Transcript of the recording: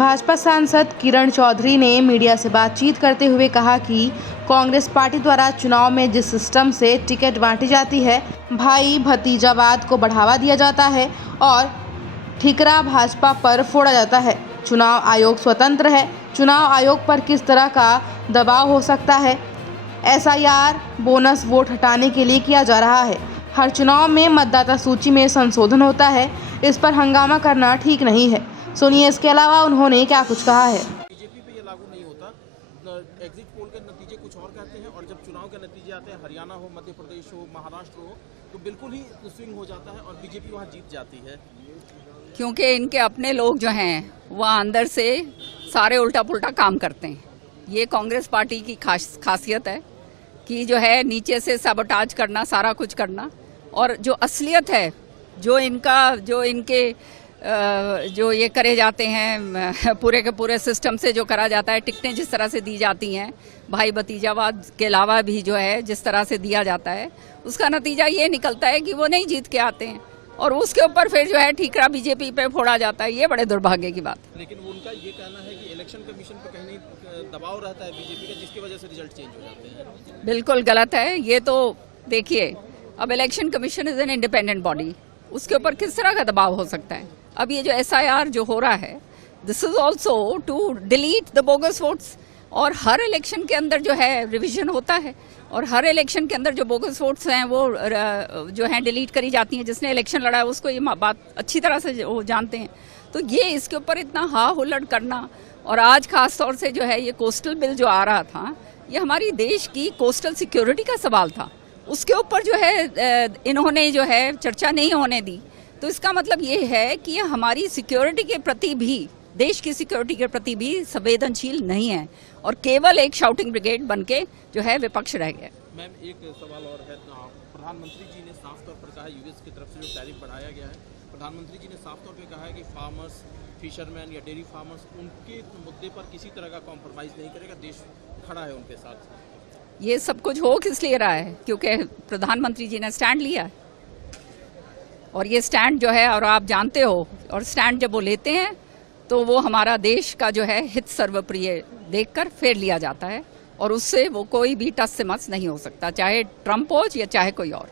भाजपा सांसद किरण चौधरी ने मीडिया से बातचीत करते हुए कहा कि कांग्रेस पार्टी द्वारा चुनाव में जिस सिस्टम से टिकट बांटी जाती है, भाई भतीजावाद को बढ़ावा दिया जाता है और ठिकरा भाजपा पर फोड़ा जाता है। चुनाव आयोग स्वतंत्र है। चुनाव आयोग पर किस तरह का दबाव हो सकता है? एसआईआर बोनस वोट हटाने के लिए किया जा रहा है। हर चुनाव में मतदाता सूची में संशोधन होता है। इस पर हंगामा करना ठीक नहीं है। सुनिए इसके अलावा उन्होंने क्या कुछ कहा है। बीजेपी पे ये लागू नहीं होता। एग्जिट पोल के नतीजे कुछ और कहते हैं और जब चुनाव के नतीजे आते हैं, हरियाणा हो, मध्य प्रदेश हो, महाराष्ट्र हो, तो बिल्कुल ही स्विंग हो जाता है और बीजेपी वहाँ जीत जाती है। क्योंकि इनके अपने लोग जो हैं वह अंदर से सारे उल्टा पुल्टा काम करते हैं। ये कांग्रेस पार्टी की खासियत है कि जो है नीचे से सबोटाज करना, सारा कुछ करना, और जो असलियत है, जो इनके जो ये करे जाते हैं पूरे के पूरे सिस्टम से जो करा जाता है, टिकटें जिस तरह से दी जाती हैं, भाई भतीजावाद के अलावा भी जो है जिस तरह से दिया जाता है, उसका नतीजा ये निकलता है कि वो नहीं जीत के आते हैं और उसके ऊपर फिर जो है ठीकरा बीजेपी पे फोड़ा जाता है। ये बड़े दुर्भाग्य की बात है। लेकिन उनका ये कहना है कि इलेक्शन कमीशन पे कहीं दबाव रहता है बीजेपी का, जिसकी वजह से रिजल्ट चेंज हो जाते हैं। बिल्कुल गलत है ये तो। देखिए, अब election commission is an independent body, उसके ऊपर किस तरह का दबाव हो सकता है? अब ये जो एसआईआर जो हो रहा है, this is also to delete the bogus votes, और हर इलेक्शन के अंदर जो है रिवीजन होता है और हर इलेक्शन के अंदर जो बोगस वोट्स हैं वो जो हैं डिलीट करी जाती हैं। जिसने इलेक्शन लड़ा है उसको ये बात अच्छी तरह से वो जानते हैं। तो ये इसके ऊपर इतना हा हुल्लड़ करना, और आज खास तौर से जो है ये कोस्टल बिल जो आ रहा था, ये हमारी देश की कोस्टल सिक्योरिटी का सवाल था, उसके ऊपर जो है इन्होंने जो है चर्चा नहीं होने दी। तो इसका मतलब ये है कि ये हमारी सिक्योरिटी के प्रति भी, देश की सिक्योरिटी के प्रति भी संवेदनशील नहीं है और केवल एक शाउटिंग ब्रिगेड बनके जो है विपक्ष रह गया। मैम, एक सवाल और है। प्रधानमंत्री जी ने साफ तौर पर कहा, यूएस की तरफ से जो टैरिफ बढ़ाया गया है, प्रधानमंत्री जी ने साफ तौर पर कहा है कि फार्मर्स, फिशरमैन या डेयरी फार्मर्स, उनके मुद्दे पर किसी तरह का कॉम्प्रोमाइज नहीं करेगा, देश खड़ा है उनके साथ। ये सब कुछ हो किस लिए रहा है? क्योंकि प्रधानमंत्री जी ने स्टैंड लिया है, और ये स्टैंड जो है, और आप जानते हो, और स्टैंड जब वो लेते हैं तो वो हमारा देश का जो है हित सर्वप्रिय देखकर फिर लिया जाता है, और उससे वो कोई भी टस से मस नहीं हो सकता, चाहे ट्रम्प हो या चाहे कोई और।